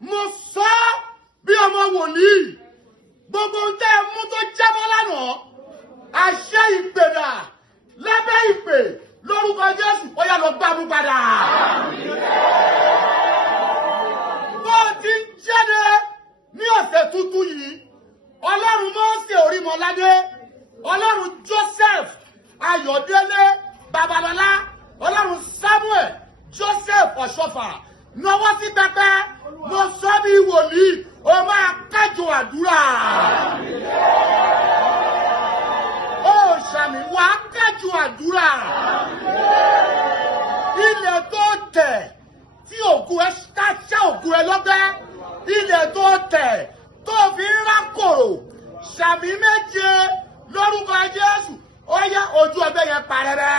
mo sọ bí ọmọ wòlíì gbogbo ń tẹ́ mú tó jábọ́ lánàá àṣẹ ìpèdà lábẹ́ ìpè lórúkọ Jésù ó yá lọ gbá mú padà. Bó ti ń jáde ní ọ̀sẹ̀ tuntun yìí Ọlọ́run Mósè Orímọládé Ọlọ́run Joseph Ayọ̀délé Babalọ́lá Ọlọ́run Samuel Joseph Ọ̀ṣọ́fà nọwọ́ sí pẹpẹ mo sọ bí wòlíì ó máa kájọ àdúrà. Ó ṣàmì wá kájọ àdúrà. Ilẹ̀ tó tẹ̀ tí ògùn ẹ ṣá ògùn ẹ lọ́gbẹ́ ilẹ̀ tó tẹ̀ tó fi ń rákòrò ṣàmì méje lórúkọ Jésù ó yá ojú ọbẹ̀ yẹn parẹ́rẹ́.